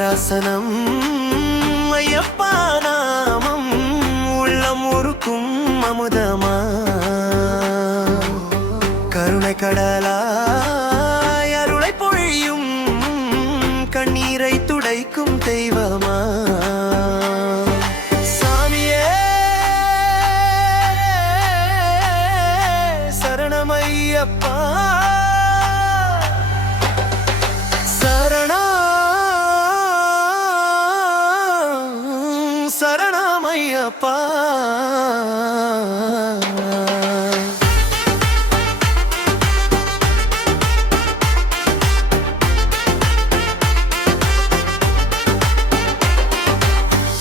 ஹரிவராசனம் ஐயப்பா நாமம் உள்ளம் உருக்கும் அமுதமா கருணை கடலாய் அருளை பொழியும் கண்ணீரை துடைக்கும் தெய்வமா சாமியே சரணமையப்பா சரணமையப்பா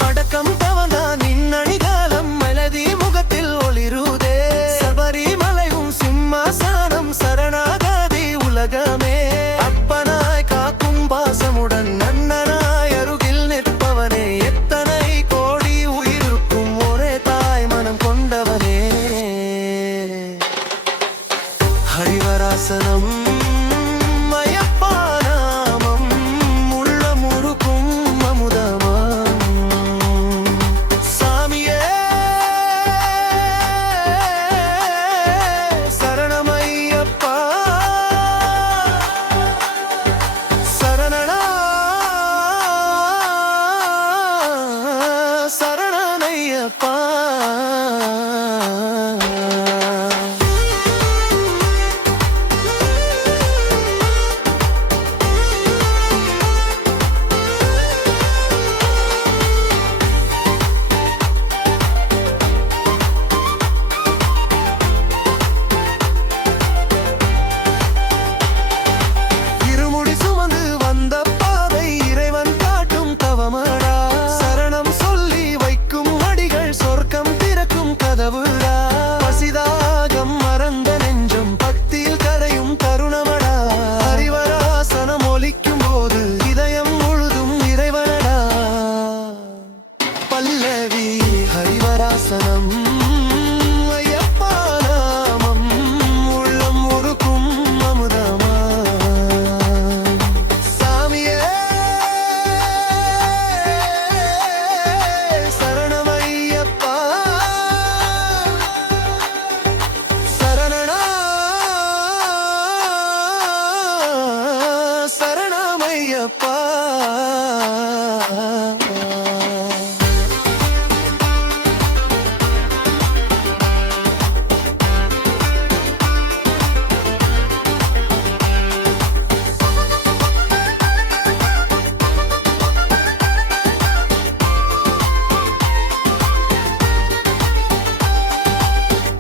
அடக்கம் தவந்தா நின்னணிகாலம் மலதி முகத்தில் ஒளிருதே சபரிமலையும் சிம்மாசனம் சரணாகதி உலகமே அப்பனாய் காக்கும் பாசமுடன் நன்னனாய் அருகில் நிற்பவனே எத்தனை கோடி உயிருக்கும் ஒரே தாய் மனம் கொண்டவனே ஹரிவராசனம் ஐயப்பா நாமம் உள்ளம் உருக்கும் அமுதமா சாமியே சரணமையப்பா சரணனா சரணனையப்பா பசிதாகம் மறந்த நெஞ்சம் பக்தியில் கரையும் தருணமடா ஹரிவராசனம் ஒலிக்கும் போது இதயம் முழுதும் இறைவனடா பல்லவி ஹரிவராசனம் ஐயப்பா நாமம் உள்ளம் உருக்கும் அமுதமா சாமியே சரணமையப்பா சரணமையப்பா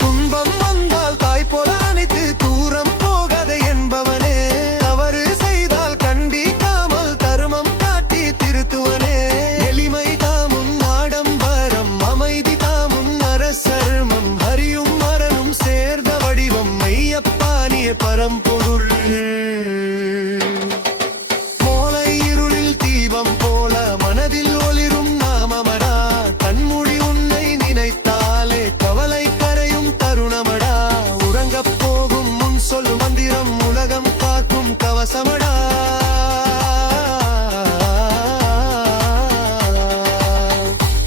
துன்பம் வந்தால் தாய் போல அனைத்து தூரம் போகாதே என்பவனே தவறு செய்தால் கண்டிக்காமல் தருமம் காட்டி திருத்துவனே எளிமை தாமும் ஆடம்பரம் அமைதி தாமும் அரசர்மம் ஹரியும் மரணும் சேர்ந்த வடிவம் ஐயப்பா நீயே பரம்பொருள் மோலை இருளில் தீபம் போல மனதில் ஒளிரும் நாமமடா கண்மூடி உன்னை நினைத்தாலே கவலை கரையும் தருணமடா உறங்கப் போகும் முன் சொல்லும் மந்திரம் உலகம் காக்கும் கவசமடா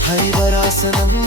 ஹரிவராசனம்